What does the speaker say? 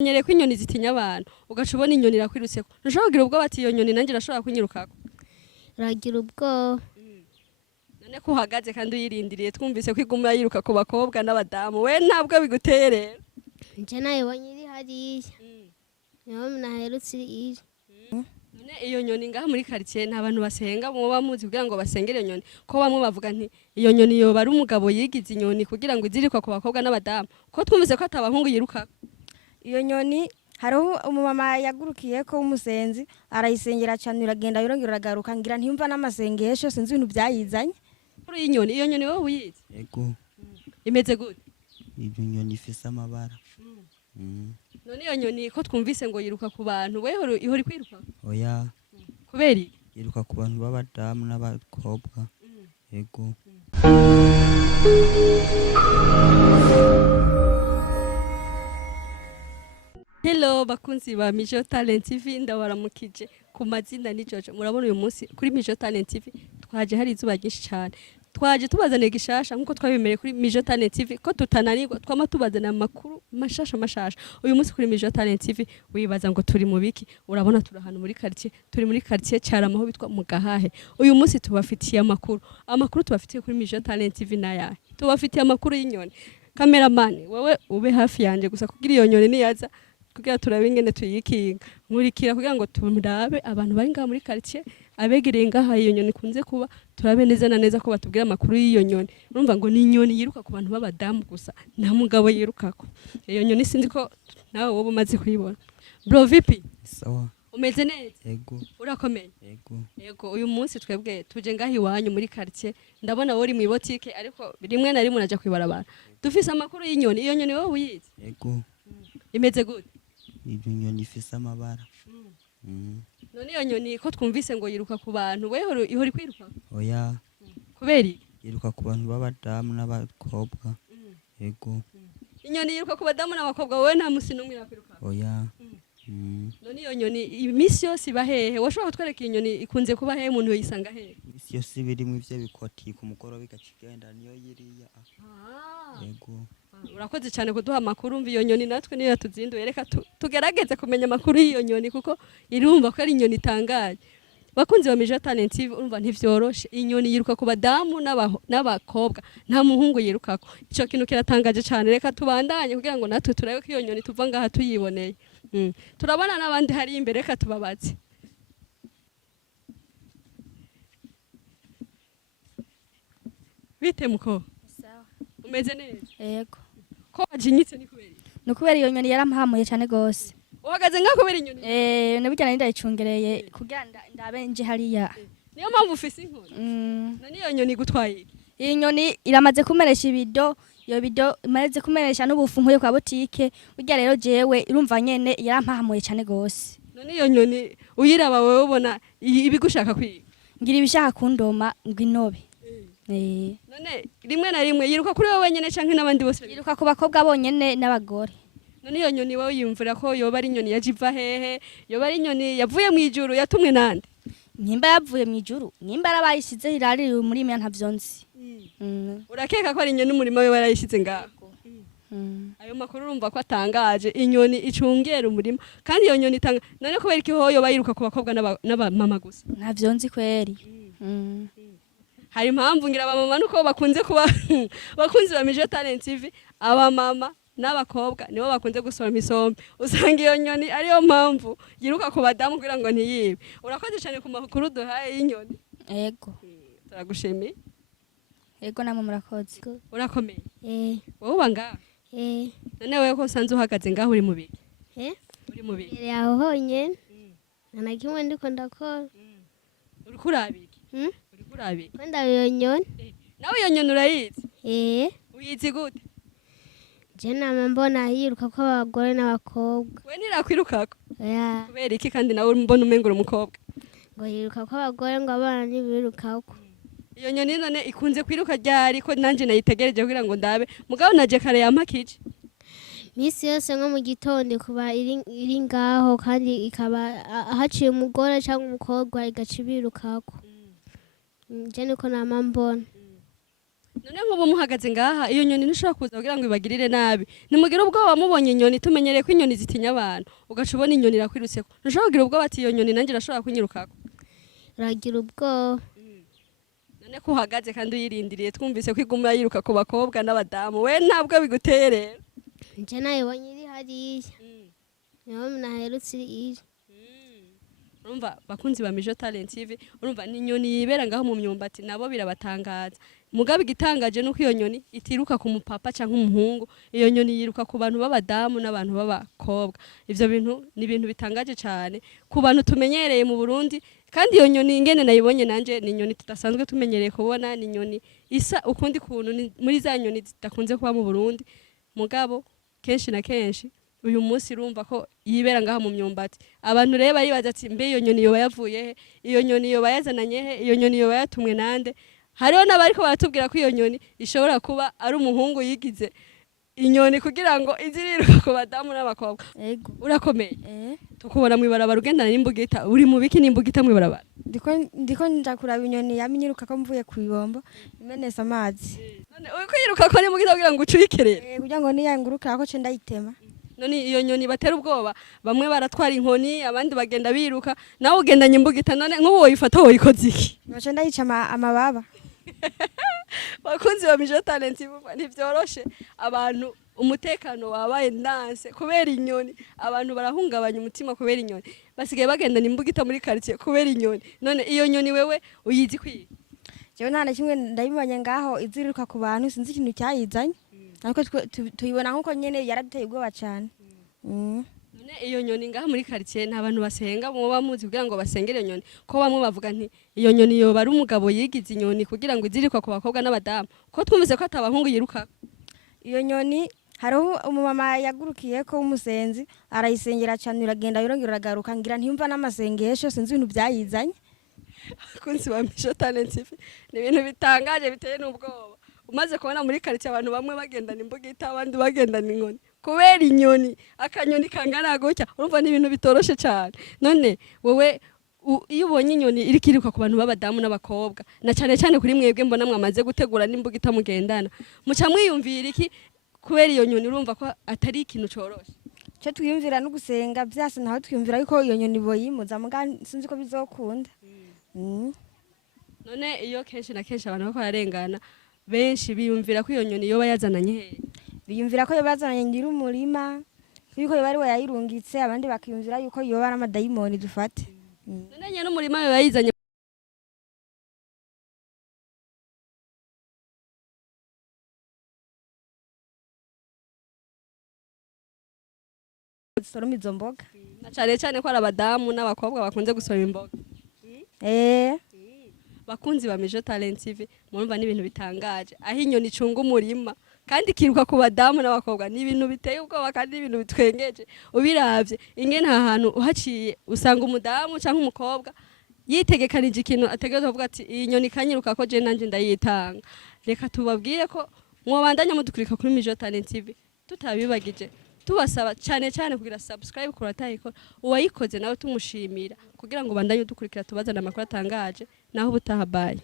Nyere ko inyoni zitinya abantu ugaca ubona inyoni irakwiruseko ntushobora kugira ubwoba ati iyo nyoni nanjye irashobora kunyirukako uragira ubwoba none ko uhagaze kandi uyirindiriye twumvise ko iguma yiruka ku bakobwa n'abadamu we ntabwo biguteye rero nje nayibonye iri hariya niho naherutse iri none iyo nyoni ngaha muri quartier nta bantu basenga muba muzi kugira ngo basengere iyo nyoni ko bamwe bavuga nti iyo nyoni yoba ari umugabo yigize inyoni kugira ngo izirikwa ku bakobwa n'abadamu ko twumvise ko atabahungu yiruka iyo nyoni hariho umumama yagurukiye ko umusenzi arayisengera cyane iragenda yongera iragaruka ngira ntiyumva n'amasengesho sinzi ibintu byayizanye kuri inyoni iyo nyoni wowe uyizi Ego. imeze gute Iyo nyoni ifise amabara. none iyo nyoni ko twumvise ngo yiruka ku bantu weho ihora kwiruka Oya. kubera iki Yiruka ku bantu b'abadamu n'abakobwa. Ego. Hello bakunzi ba Mijo Talent TV ndabaramukije ku mazina ni Jojo murabona uyu munsi kuri Mijo Talent TV twaje hari izuba ryinshi cyane twaje tubazaniye gishasha nkuko twabimereye kuri Mijo Talent TV ko tutananirwa twama tubazana amakuru mashasha uyu munsi kuri Mijo Talent TV wibaza ngo turi mu biki urabona turahana muri quartier turi muri quartier cyaramaho bitwa mu gahahe uyu munsi tubafitiye amakuru tubafitiye kuri Mijo Talent TV nayahe tubafitiye amakuru y'inyoni cameraman wewe ube hafi yanje gusa kugira iyo nyoni niyaza kugira turabe ingene tuyikinga nkurikira kugira ngo turabe abantu bari ngaha muri quartier abegereye ngaha iyo nyoni kunze kuba turabe neza na neza ko batubwira amakuru y'iyo nyoni urumva ngo ni inyoni yiruka ku bantu b'abadamu gusa nta mugabo yirukako iyo nyoni sinzi ko nawe wowe umaze kuyibona bro vipi Sawa. umeze neza Ego. urakomeye Ego. uyu munsi twebwe tuje ngaha iwanyu muri quartier ndabona wowe uri mu botike ariko rimwe na rimwe naja kwibarabara dufise amakuru y'inyoni iyo nyoni wowe uyizi Ego. imeze gute Iyo nyoni ifise amabara. none iyo nyoni ko twumvise ngo yiruka ku bantu weho ihora kwiruka Oya. kubera iki Yiruka ku bantu b'abadamu n'abakobwa. Ego. inyoni yiruka ku badamu n'abakobwa wowe nta musi n'umwe yakwiruka Oya. none iyo nyoni imisi yose iba hehe washobora kutwereka iyi nyoni ikunze kuba hehe umuntu yoyisanga hehe Isi yose birimo ivyo bikoti ku mugoroba igacigenda niyo yiriya. Ego. urakoze cyane kuduha amakuru mva iyo nyoni natwe niyo yatuzinduye reka tugerageze kumenya amakuru y'iyo nyoni kuko irumva ko ari inyoni itangaje bakunzi ba Mijo Talent TV urumva ntivyoroshe inyoni yiruka ku badamu n'abakobwa nta muhungu yirukako ico kintu kiratangaje cyane reka tubandanye kugira ngo natwe turabe ko iyo nyoni tuva ngaha tuyiboneye turabona n'abandi hari imbere reka tubabaze bite muko sawa umeze neza yego ko wajinyitse ni kubera nukubera iyo nyoni yarampamuye cyane gose uhagaze nka kubera inyoni nabijyana ndayicungereye kugira ndabe nje hariya niyo mpamvu ufise inkoni none iyo nyoni gutwaye iyi nyoni iramaze kumeresha ibido iyo bido imaze kumeresha n'ubufu nkuye kwa botike burya rero jewe irumva nyene yarampamuye cyane gose none iyo nyoni uyiraba wewe ubona ibigushaka kwiga ngira ibishaka kundoma ngo inobe none rimwe na rimwe yiruka kuri wowe nyene canke n'abandi bose yiruka ku bakobwa bonyene n'abagore none iyo nyoni wowe yumvira ko yoba ari inyoni yaje iva hehe yoba ari inyoni yavuye mu ijuru yatumwe nande nimba yavuye mu ijuru nimba arabayishize irari muri imya ntavyo nzi urakeka ko ari inyoni umurimo we warayishize ngaho ayo makuru urumva ko atangaje inyoni icungera umurima kandi iyo nyoni itanga none kubera iki hoyo bayiruka ku bakobwa n'abamama gusa ntavyo nzi kweri hari impamvu ngira abamama nuko bakunze kuba bakunze ba Mijo Talent TV abamama n'abakobwa nibo bakunze gusoroma isombe usanga iyo nyoni ariyo mpamvu yiruka ku badamu kugira ngo ntiyibe urakoze cyane ku makuru duhaye y'inyoni yego turagushimiye yego namwe murakoze urakomeye wowe uba ngaha none wewe ko usanze uhagaze ngaho uri mu biki uri mu biki mbere yaho honyine nta na kimwe ndiko ndakora uri kurabiki uri kurabiki ko ndaba iyo nyoni nawe iyo nyoni urayizi uyizi gute je nama mbona yiruka ko abagore n'abakobwa we ntirakwirukako oya kubera iki kandi nawe mbona umengura umukobwa ngo yiruka ko abagore ngo abana ntibirukako iyo nyoni none ikunze kwiruka ryari ko nanje nayitegereje kugira ngo ndabe mugabo naje kare yampakije misi yose nko mu gitondo kuba iri ngaho kandi ikaba haciye umugore cyangwa umukobwa igaca ibirukako je niko nama mbona none nk'ubu muhagaze ngaha iyo nyoni ntishobora kuza kugira ngo ibagirire nabi nimugire ubwoba mubonye inyoni tumenyereye ko inyoni zitinya abantu ugaca ubona inyoni irakwirutseko ntushobora kugira ubwoba ati iyo nyoni nanjye irashobora kunyirukako uragira ubwoba none ko uhagaze kandi uyirindiriye twumvise ko iguma yiruka ku bakobwa n'abadamu we ntabwo biguteye rero nje nayibonye iri hariya niho naherutse iri urumva bakunzi ba Mijo Talent TV urumva ni inyoni yibera ngaho mu myumbati nabo birabatangaza mugabe igitangaje nuko iyo nyoni itiruka ku mupapa canke umuhungu iyo nyoni yiruka ku bantu b'abadamu n'abantu b'abakobwa ivyo bintu ni ibintu bitangaje cyane ku bantu tumenyereye mu Burundi kandi iyo nyoni ingene nayibonye nanje ni inyoni tudasanzwe tumenyereye kubona ni inyoni isa ukundi kuntu muri za nyoni zidakunze kuba mu Burundi mugabo kenshi na kenshi uyu munsi urumva ko yibera ngaha mu myumbati abantu rero baribaza ati mbe iyo nyoni yoba yavuye he iyo nyoni yoba yazananye he iyo nyoni yoba yatumwe nande hariho n'abariko baratubwira ko iyo nyoni ishobora kuba ari umuhungu yigize inyoni kugira ngo iziriruka ku badamu n'abakobwa Ego. urakomeye tukubona mu ibarabara ugendana n'imbugita uri mu biki n'imbugita mu ibarabara ndiko nja kuraba inyoni yaminyiruka ko mvuye ku ibombo imenesa amazi none uko yiruka ko n'imbugita kugira ngo ucuyikerere kugira ngo niyanguruka ko ce ndayitema none iyo nyoni batera ubwoba bamwe baratwara inkoni abandi bagenda biruka nawe ugendanye imbugita none nk'ubu woyifata woyikoze iki ce ndayica amababa bakunzi ba Mijo Talent ntivyoroshe abantu umutekano wabaye ndanse kubera inyoni abantu barahungabanya umutima kubera inyoni basigaye bagendana imbugita muri quartier kubera inyoni none iyo nyoni wewe uyizi kwiye jewe nta na kimwe ndabibonye ngaho iziruka ku bantu sinzi ikintu cyayizanye ariko tuyibona nkuko nyene yaraduteye ubwoba cyane none iyo nyoni ngaha muri quartier nta bantu basenga muba muzi kugira ngo basengere iyo nyoni ko bamwe bavuga nti iyo nyoni yoba ari umugabo yigize inyoni kugira ngo izirikwa ku bakobwa n'abadamu ko twumvise ko atabahungu yiruka iyo nyoni hariho umumama yagurukiye ko w'umusenzi arayisengera cyane uragenda yongera uragaruka ngira ntiyumva n'amasengesho sinzi ibintu byayizanye kunzi ba Mijo Talent ni ibintu bitangaje biteye n'ubwoba umaze kubona muri quartier abantu bamwe bagendana imbugita abandi bagendana inkoni kubera inyoni akanyoni kangana gutya urumva ni ibintu bitoroshe cyane none wewe iyo ubonye inyoni iri kiruka ku bantu b'abadamu n'abakobwa na cyane cyane kuri mwebwe mbona mwamaze gutegura n'imbugita mugendana muca mwiyumvira iki kubera iyo nyoni urumva ko atari ikintu coroshe cyo twiyumvira no gusenga byase naho twiyumvira yuko iyo nyoni boyimuza muga sinzi ko bizokunda none iyo kenshi na kenshi abantu bako bararengana benshi biyumvira ko iyo nyoni yoba yazananye he biyumvira ko yoba yazananye ngira umurima yuko yoba ari we yayirungitse abandi bakiyumvira yuko yoba ari amadayimoni dufate none nyene n'umurima yoba yayizanye soroma izo mboga na cyane cyane ko ari abadamu n'abakobwa bakunze gusoroma imboga bakunzi ba Mijo Talent TV murumva n'ibintu bitangaje aho inyoni icunga umurima kandi kiruka ku badamu n'abakobwa ni ibintu biteye ubwoba kandi ibintu bitwengeje ubiravye ingene ahantu uhaciye usanga umudamu canke umukobwa yitegekanije ikintu ategerezwa kuvuga ati iyi nyoni kanyiruka ko je nanje ndayitanga reka tubabwire ko mwobandanya mudukurika kuri Mijo Talent TV tutabibagije tubasaba cyane cyane kugira subscribe kuratayikora uwayikoze nawe tumushimira kugira ngo bandanye udukurikira tubazana amakuru atangaje naho ubutaha bye